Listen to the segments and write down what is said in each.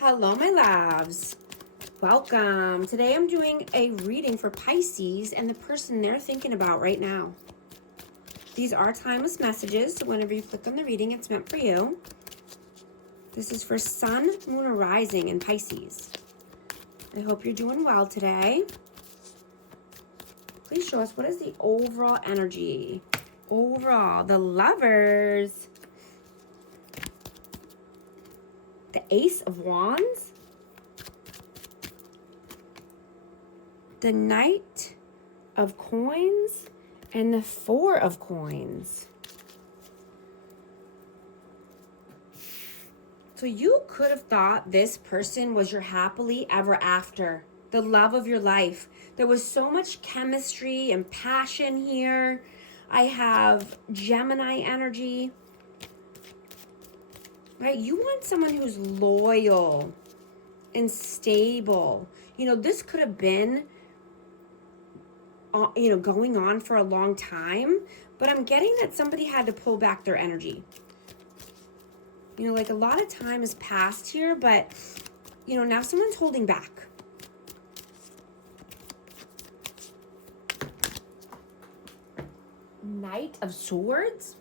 Hello, my loves. Welcome. Today I'm doing a reading for Pisces and the person they're thinking about right now. These are timeless messages, so whenever you click on the reading, it's meant for you. This is for Sun, Moon, or Rising in Pisces. I hope you're doing well today. Please show us, what is the overall energy? Overall, the Lovers. The Ace of Wands. The Knight of Coins. And the Four of Coins. So you could have thought this person was your happily ever after, the love of your life. There was so much chemistry and passion here. I have Gemini energy. Right? You want someone who's loyal and stable. You know, this could have been, going on for a long time, but I'm getting that somebody had to pull back their energy. You know, like a lot of time has passed here, but, now someone's holding back. Knight of Swords.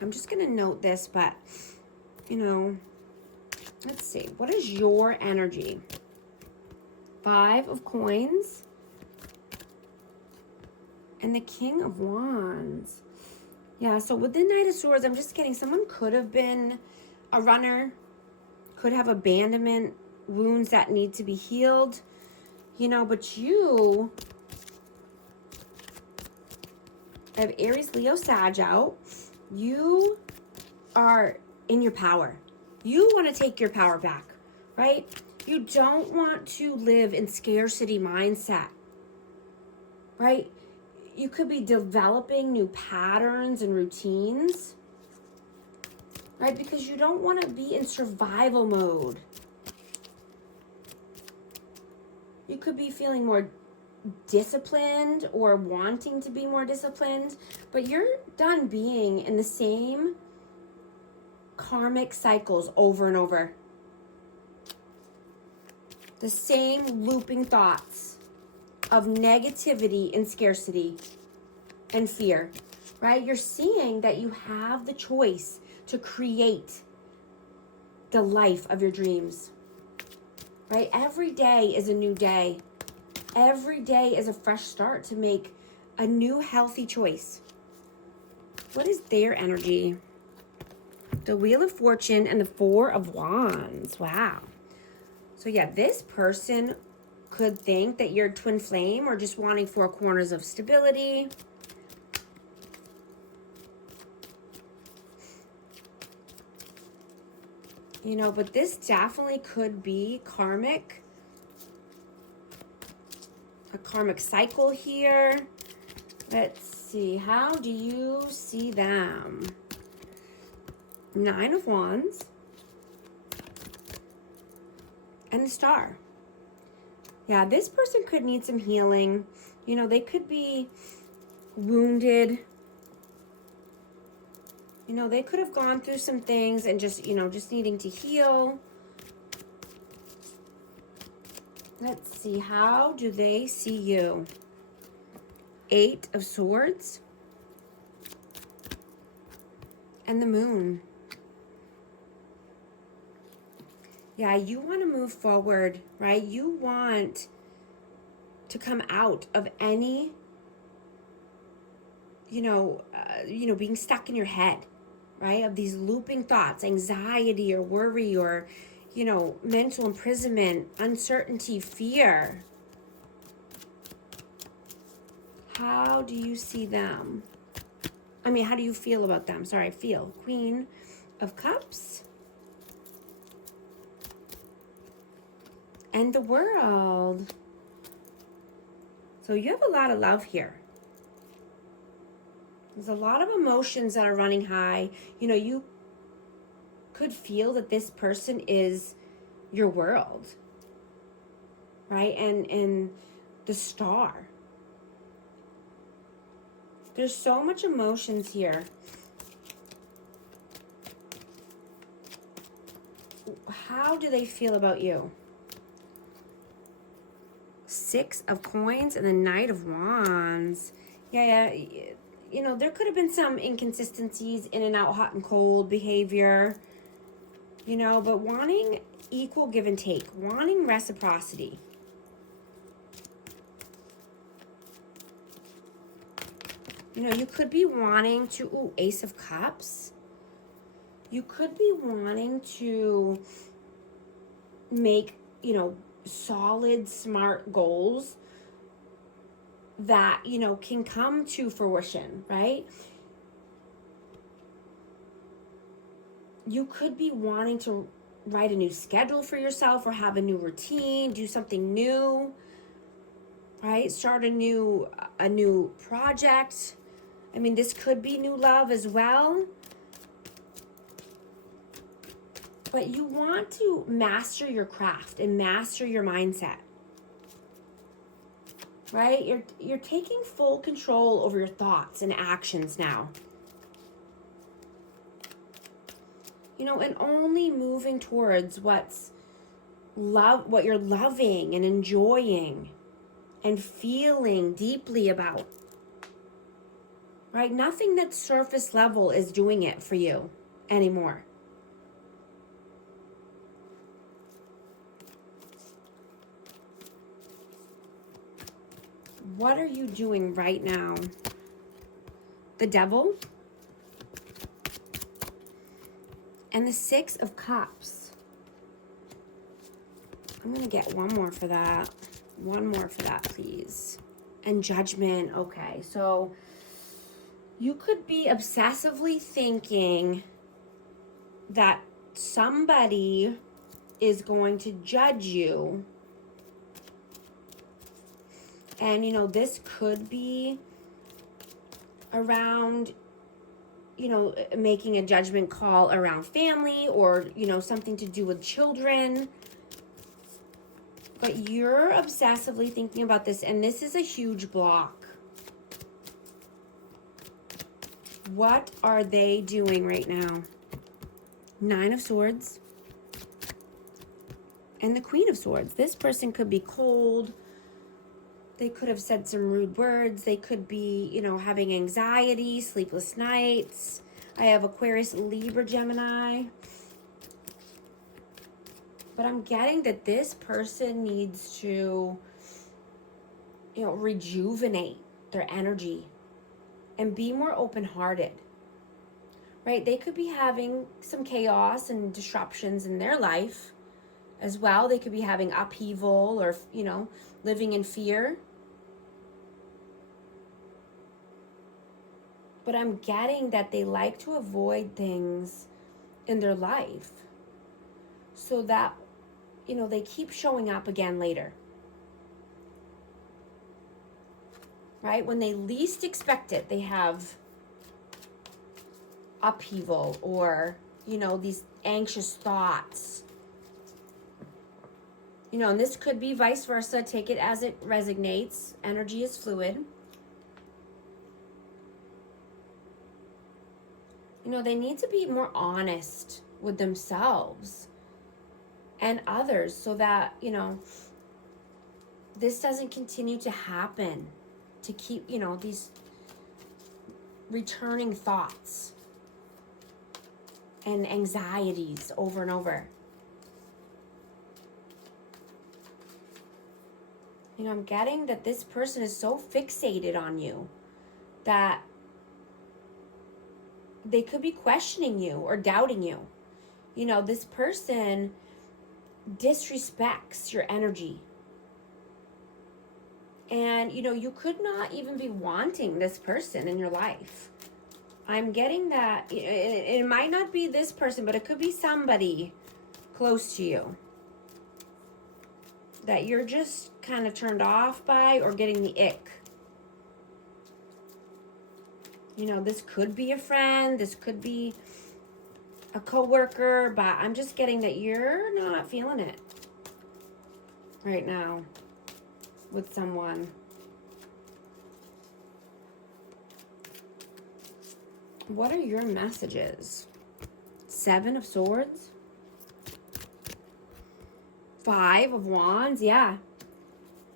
I'm just going to note this, but, let's see. What is your energy? Five of Coins. And the King of Wands. Yeah, so with the Knight of Swords, I'm just getting someone could have been a runner, could have abandonment wounds that need to be healed, but you have Aries, Leo, Sag out. You are in your power. You want to take your power back, right? You don't want to live in scarcity mindset, right? You could be developing new patterns and routines, right? Because you don't want to be in survival mode. You could be feeling more disciplined or wanting to be more disciplined, but you're done being in the same karmic cycles over and over. The same looping thoughts of negativity and scarcity and fear, right? You're seeing that you have the choice to create the life of your dreams, right? Every day is a new day. Every day is a fresh start to make a new healthy choice. What is their energy? The Wheel of Fortune and the Four of Wands. Wow. So yeah, this person could think that you're twin flame or just wanting four corners of stability. But this definitely could be karmic. A karmic cycle here. Let's see. How do you see them? Nine of Wands. And the Star. Yeah, this person could need some healing. They could be wounded. They could have gone through some things and just needing to heal. Let's see, how do they see you? Eight of Swords. And the Moon. Yeah, you want to move forward, right? You want to come out of any, being stuck in your head, right? Of these looping thoughts, anxiety or worry or, mental imprisonment, uncertainty, fear. How do you see them? How do you feel about them? Sorry, feel. Queen of Cups. And the World. So you have a lot of love here. There's a lot of emotions that are running high. You could feel that this person is your world, right? And the Star. There's so much emotions here. how do they feel about you? 6 of Coins and the Knight of Wands. Yeah, you know, there could have been some inconsistencies, in and out, hot and cold behavior, you know, but wanting equal give and take, wanting reciprocity. You know, you could be wanting to, ooh, Ace of Cups. You could be wanting to make, you know, solid, smart goals that, you know, can come to fruition, right? You could be wanting to write a new schedule for yourself or have a new routine, do something new, right? Start a new project. I mean, this could be new love as well. But you want to master your craft and master your mindset. Right? You're taking full control over your thoughts and actions now. You know, and only moving towards what you're loving and enjoying and feeling deeply about. Right? Nothing that's surface level is doing it for you anymore. What are you doing right now? The Devil and the 6 of Cups. I'm going to get one more for that. One more for that, please. And Judgment. Okay, so you could be obsessively thinking that somebody is going to judge you. And, you know, this could be around, you know, making a judgment call around family or, you know, something to do with children. But you're obsessively thinking about this, and this is a huge block. What are they doing right now? 9 of Swords and the Queen of Swords. This person could be cold. They could have said some rude words. They could be, you know, having anxiety, sleepless nights. I have Aquarius, Libra, Gemini. But I'm getting that this person needs to, you know, rejuvenate their energy and be more open-hearted, right? They could be having some chaos and disruptions in their life as well. They could be having upheaval or, you know, living in fear. But I'm getting that they like to avoid things in their life so that, you know, they keep showing up again later. Right? When they least expect it, they have upheaval or, you know, these anxious thoughts. You know, and this could be vice versa. Take it as it resonates. Energy is fluid. You know, they need to be more honest with themselves and others so that, you know, this doesn't continue to happen, to keep, you know, these returning thoughts and anxieties over and over. You know, I'm getting that this person is so fixated on you that they could be questioning you or doubting you. You know, this person disrespects your energy. And, you know, you could not even be wanting this person in your life. I'm getting that it might not be this person, but it could be somebody close to you that you're just kind of turned off by or getting the ick. You know, this could be a friend, this could be a coworker, but I'm just getting that you're not feeling it right now with someone. What are your messages? 7 of Swords 5 of Wands, yeah.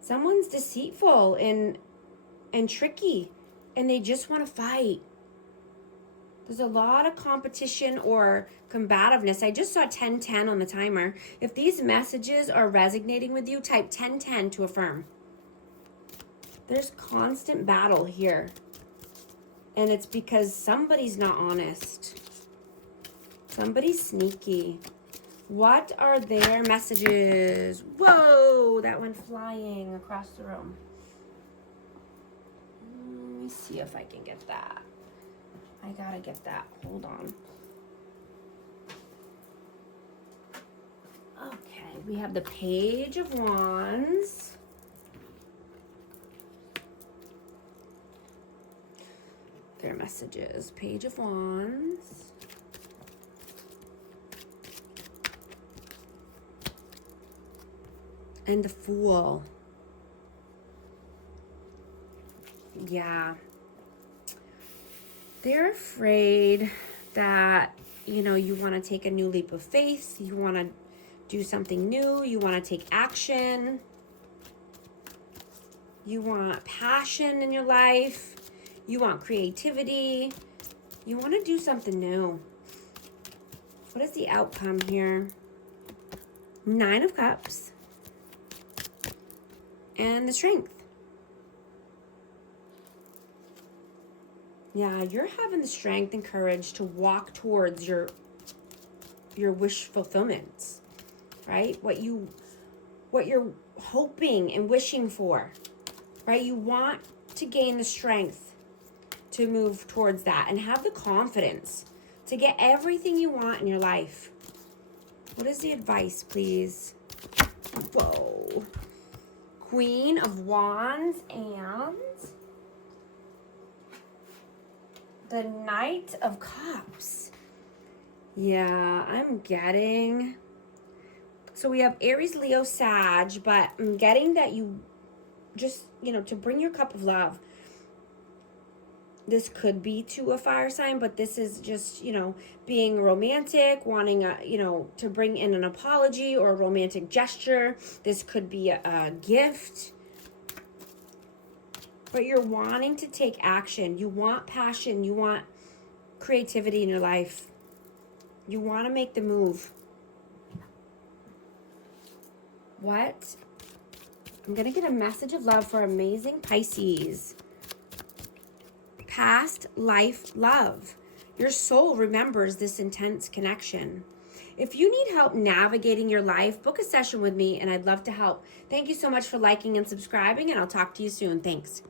Someone's deceitful and tricky, and they just want to fight. There's a lot of competition or combativeness. I just saw 1010 on the timer. If these messages are resonating with you, type 1010 to affirm. There's constant battle here. And it's because somebody's not honest. Somebody's sneaky. What are their messages? Whoa, that went flying across the room. Let me see if I can get that. I gotta get that. Hold on. Okay, we have the Page of Wands. Their messages. Page of Wands. And the Fool. Yeah. They're afraid that, you know, you want to take a new leap of faith. You want to do something new. You want to take action. You want passion in your life. You want creativity. You want to do something new. What is the outcome here? 9 of Cups. And the Strength. Yeah, you're having the strength and courage to walk towards your wish fulfillments, right? What you're hoping and wishing for, right? You want to gain the strength to move towards that and have the confidence to get everything you want in your life. What is the advice, please? Whoa. Queen of Wands and the Knight of Cups. Yeah, I'm getting... So we have Aries, Leo, Sag, but I'm getting that you just, you know, to bring your cup of love. This could be to a fire sign, but this is just, you know, being romantic, wanting, you know, to bring in an apology or a romantic gesture. This could be a gift. But you're wanting to take action. You want passion. You want creativity in your life. You want to make the move. What? I'm going to get a message of love for amazing Pisces. Past life love. Your soul remembers this intense connection. If you need help navigating your life, book a session with me and I'd love to help. Thank you so much for liking and subscribing, and I'll talk to you soon. Thanks.